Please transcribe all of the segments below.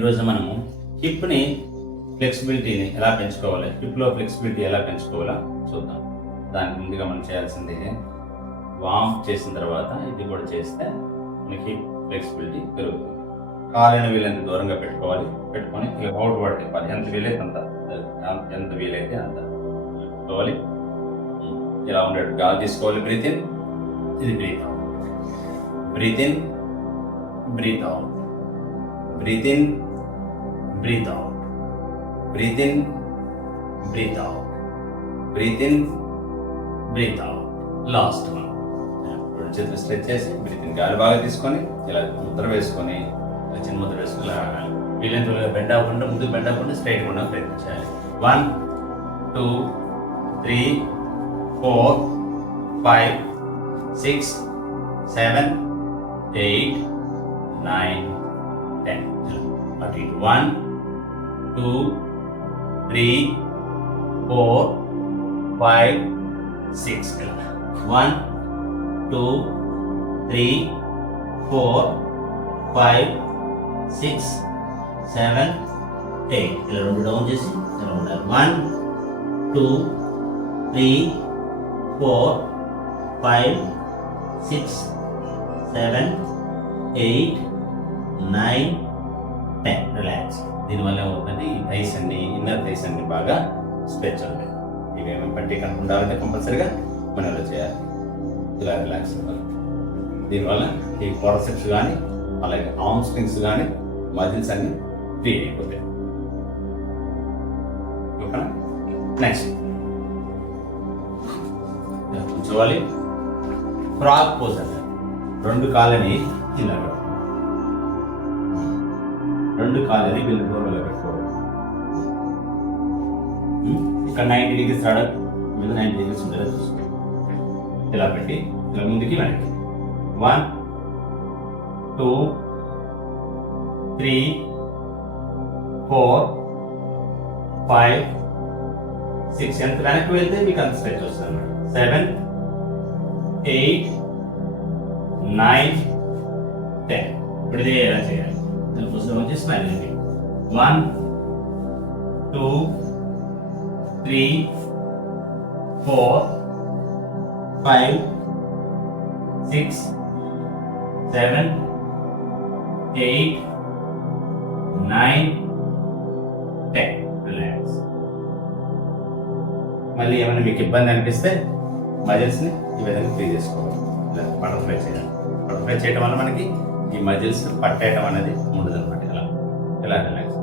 ఈరోజు మనము హిప్ని ఫ్లెక్సిబిలిటీని ఎలా పెంచుకోవాలి, హిప్లో ఫ్లెక్సిబిలిటీ ఎలా పెంచుకోవాలో చూద్దాం. దానికి ముందుగా మనం చేయాల్సింది వార్మ్ చేసిన తర్వాత ఇది కూడా చేస్తే మనకి హిప్ ఫ్లెక్సిబిలిటీ పెరుగుతుంది. కాలైన వీలైనంత దూరంగా పెట్టుకొని ఇలా అవుట్ వర్డ్ ఎంత వీలైతే అంత పెట్టుకోవాలి. ఇలా ఉండేట్టు గాలి తీసుకోవాలి. బ్రీత్ ఇన్, ఇది breath out, breath in, breath out, breath in, breath out, breath in, breath out, breath in, breath out. Last one. రెండు చేతులు స్ట్రెచ్ చేసి బ్రీత్ ఇన్, గాలి బాగా తీసుకొని ఇలా ముద్ర వేసుకొని చిన్న ముద్ర వేసుకొని ఇలా ఆగాలి. వీళ్ళంత బెండ్ అవ్వకుండా, ముందుకు బెండ్ అవ్వకుండా స్ట్రైట్గా ఉండడం ప్రయత్నించాలి. 1 2 3 4 5 6 7 8 9 10. అటు ఇటు 1 2 3 4 5 6. 1 2 3 4 5 6 7 8. ఇలా రెండు డౌన్ చేసి ఇలా ఉండాలి. 1 2 3 4 5 6 7 8 9 10. రిలాక్స్. దీనివల్ల ఏమవుతుంది, ఈ థైస్ అన్ని, ఇన్నర్ థైస్ అన్ని బాగా స్ట్రెచ్ అవుతాయి. ఇవేమో పట్టి కనుక కంపల్సరీగా మనం ఇలా చేయాలి. ఇలా రిలాక్స్ అవ్వాలి. దీనివల్ల ఈ క్వాడ్రిసెప్స్ కానీ అలాగే ఆర్మ్ స్ట్రింగ్స్ కానీ మజిల్స్ అన్ని ఫ్రీ అయిపోతాయి. ఓకేనా? నెక్స్ట్ కూర్చోవాలి. ఫ్రాగ్ పోజ్ అంటే రెండు కాళ్ళని ఇలా పెట్టుకోవాలి, రెండు కాళ్ళని వీళ్ళు దూరంలో పెట్టుకోవాలి. ఇక్కడ 90 degrees రావడం మీద 90 degrees ఉండేలా చూసుకోవాలి. ఇలా పెట్టి ఇలా ముందుకి వెనక్కి 1 2 3 4 5 6. ఎంత వెనక్కి వెళ్తే మీకు అంత స్ట్రెచ్ వస్తుంది అన్నమాట. 7 8 9 10. ఇప్పుడు ఇది ఎలా చేయాలి? దానికోసం వచ్చి స్మైల్ అండి. 1 2 3 4 5 6 7 8 9 10. రిలాక్స్. మళ్ళీ ఏమైనా మీకు ఇబ్బంది అనిపిస్తే మజిల్స్ని ఈ విధంగా ఫ్రీ చేసుకోవాలి. బటర్ఫ్లై చేయాలి. బటర్ఫ్లై చేయడం వల్ల మనకి ఈ మజిల్స్ పట్టేయడం అనేది ఉండదు అనమాట. ఇలా రిలాక్స్.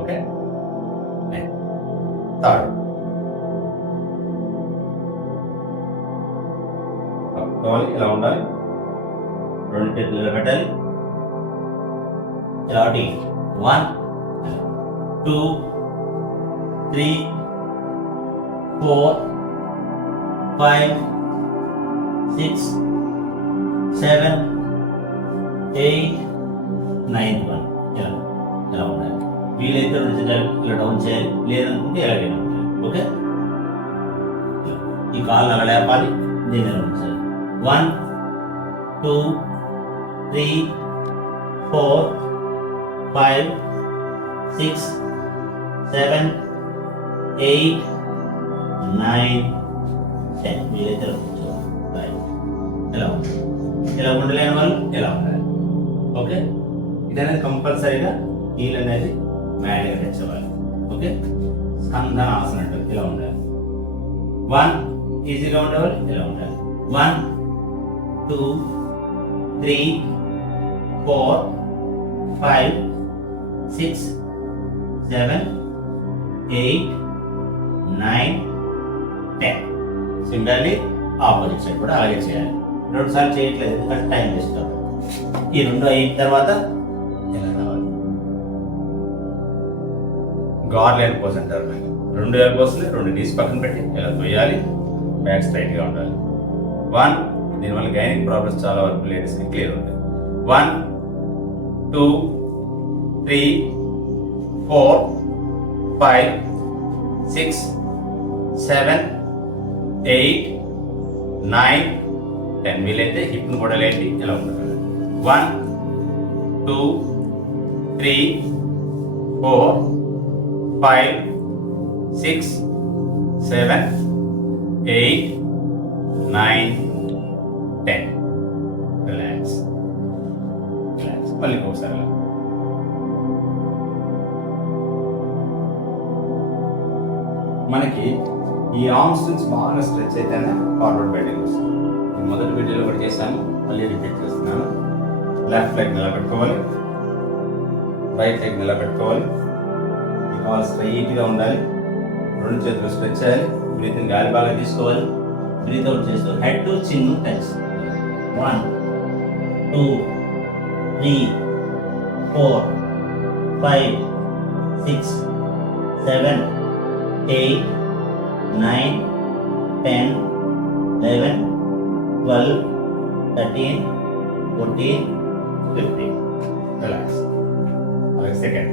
ఓకే. థర్డ్ పట్టుకోవాలి. ఇలా ఉండాలి. రెండు చేతులు ఇలా పెట్టాలి. ఇలా 1 2 3 4 5 6 7 8 9 1. ఇలా ఉండాలి. వీలైతే రెండు చేతులు ఇలా డౌన్ చేయాలి, లేదనుకుంటే ఎలాగైనా ఉండాలి. ఓకే. ఈ కాళ్ళు అలా లేపాలి. దీన్ని ఎలా ఉంచాలి? 1 2 3 4 5 6 7 8 9 10. వీలైతే ఎలా ఉంటుంది? ఇలా ఉండలేని వాళ్ళు ఎలా ఉండాలి? ఓకే. ఇదనేది కంపల్సరీగా హీల్ అనేది మ్యాన్గా తెచ్చేవాలి. ఓకే. స్కందన ఆసనం అంటే ఇలా ఉండాలి. 1 ఈజీగా ఉండేవాళ్ళు ఇలా ఉండాలి. 1 2 3 4 5 6 7 8 9 10. సిమిలర్లీ ఆపోజిట్ సైడ్ కూడా అలాగే చేయాలి. 2 సార్లు చేయట్లేదు ఎందుకంటే టైం వేస్ట్ అవుతుంది. ఈ 2 అయిన తర్వాత ఇలా రావాలి. గార్లెన్ పోజ్ అంటారు. 2 ఎల్బోస్ని 2 నీస్ పక్కన పెట్టి ఇలా తొయ్యాలి. బ్యాక్ స్ట్రైట్గా ఉండాలి. 1. దీనివల్ల గైనిక్ ప్రాబ్లమ్స్ చాలా వరకు లేడీస్కి క్లియర్ ఉంటుంది. 1 2 3 4 5 6 7 8 9 10 వీలైతే హిప్ను కూడా లేండి ఎలా ఉంటుంది 1 2 3 4 5 6 7 8 9 10 రిలాక్స్ మళ్ళీ ఒకసారి మనకి ఈ ఆర్మ్ స్ట్రింగ్స్ బాగా స్ట్రెచ్ అయితేనే ఫార్వర్డ్ బెండింగ్ వస్తుంది. నేను మొదటి వీడియోలో కూడా చేశాను, మళ్ళీ రిపీట్ చేస్తున్నాను. లెఫ్ట్ లెగ్ నిలబెట్టుకోవాలి, రైట్ లెగ్ నిలబెట్టుకోవాలి. ఈ కాల్ స్ట్రైట్గా ఉండాలి, రెండు చేతులు స్ట్రెచ్ చేయాలి, బ్రీతింగ్ గాలి బాగా తీసుకోవాలి. బ్రీత్ అవుట్ చేస్తూ హెడ్ టు చిన్ టచ్ 1 2 3 4 5 6 7 8 9 10 11 12 13 14 15 రిలాక్స్. అలాగే సెకండ్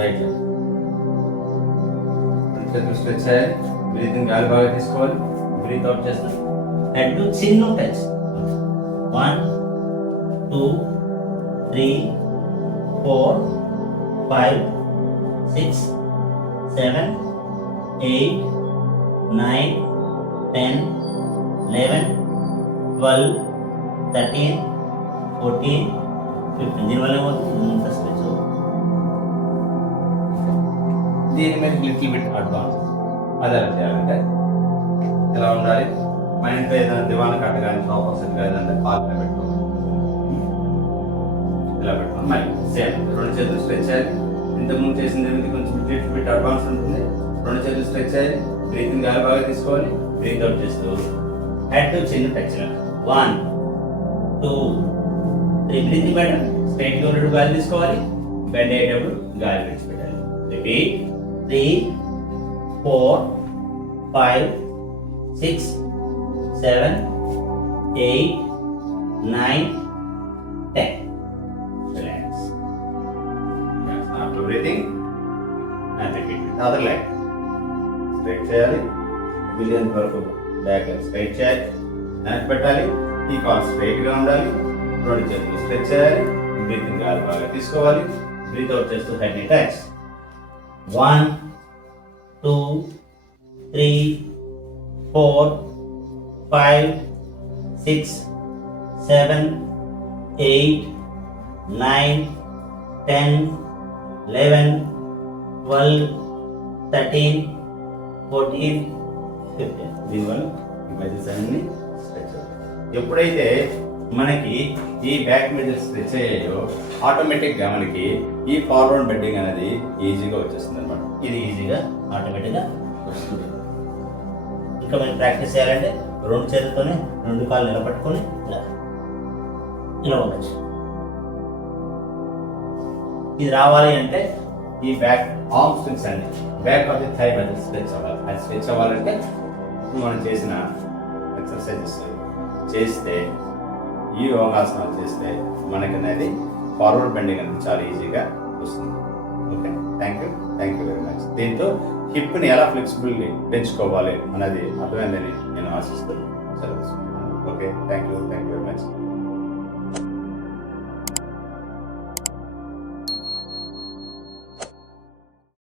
రైట్ లెగ్ చేతులు స్ట్రెచ్ చేయాలి, బ్రీతింగ్ గాలి బాగా తీసుకోవాలి. బ్రీత్ అవుట్ చేస్తూ హెడ్ టు చిన్ టచ్ 1 2 3 4 5 6 7 8 9 10 11 12 13 14 15 దీనివల్ల ఏమవుతుంది స్ట్రెచ్ అవుతుంది. దీని మీద లిటిల్ బిట్ అడ్వాన్స్ అది ఎలా చేయాలంటే ఎలా ఉండాలి, మా ఇంట్లో ఏదైనా దివాన్ కట్ట కానీ ఆపోజిట్ ఏదంటే పార్క్ పెట్టుకోవాలి. ఇలా పెట్టుకోవాలి. మళ్ళీ సేమ్ రెండు చేతులు స్ట్రెచ్ చేయాలి. ఇంతకుముందు చేసిన దానికి కొంచెం లిటిల్ బిట్ అడ్వాన్స్ ఉంటుంది. రెండు చేతులు స్ట్రెచ్ చేయాలి, బ్రీతింగ్ గాలి బాగా తీసుకోవాలి. బ్రీత్ అవుట్ చేస్తూ హెడ్ టు చిన్న టచ్ 1 2 3 బ్రీతింగ్ బెటర్ స్ట్రైట్గా ఉన్నట్టు గాలి తీసుకోవాలి. బెండ్ అయ్యేటప్పుడు గాలి విడిచిపెట్టాలి. Repeat 3 4 5 6 7 8 9 10 relax. After breathing and repeat with other leg. Straight చేయాలి, మిలియన్ వరకు బ్యాక్ లెగ్ స్ట్రైట్ చేయాలి, వెనక్కి పెట్టాలి. ఈ కాల్ స్ట్రైట్ గా ఉండాలి. రెండు చేతులు స్ట్రెచ్ చేయాలి, బ్రీతింగ్ గాలి బాగా తీసుకోవాలి. బ్రీత్ అవుట్ చేస్తూ హెడ్ ని టచ్ 1 2 3 4 5 6 7 8 9 10 11 12 13 14 15 దీనివల్ల ఈ మజిల్స్ అన్ని స్ట్రెచ్ అవుతాయి. ఎప్పుడైతే మనకి ఈ బ్యాక్ మజిల్స్ స్ట్రెచ్ అయ్యాయో ఆటోమేటిక్గా మనకి ఈ ఫార్వర్డ్ బెండింగ్ అనేది ఈజీగా వచ్చేస్తుంది అనమాట. ఇది ఈజీగా ఆటోమేటిక్గా వస్తుంది. ఇంకా మనం ప్రాక్టీస్ చేయాలంటే రెండు చేతులతోనే రెండు కాళ్ళు నిలబట్టుకొని ఇలా ఉండొచ్చు. ఇది రావాలి అంటే ఈ బ్యాక్ ఆర్మ్ స్ట్రింగ్స్ అన్ని back of the thigh muscle stretch అవ్వాలి. అది స్ట్రెచ్ అవ్వాలంటే మనం చేసిన ఎక్సర్సైజెస్ చేస్తే ఈ యోగాసనాలు చేస్తే మనకి అనేది ఫార్వర్డ్ బెండింగ్ అనేది చాలా ఈజీగా వస్తుంది. Okay, thank you very much. దీంతో హిప్ని ఎలా ఫ్లెక్సిబిలిటీ పెంచుకోవాలి అనేది అర్థమైందని నేను ఆశిస్తూ సెలవు. Okay, thank you very much.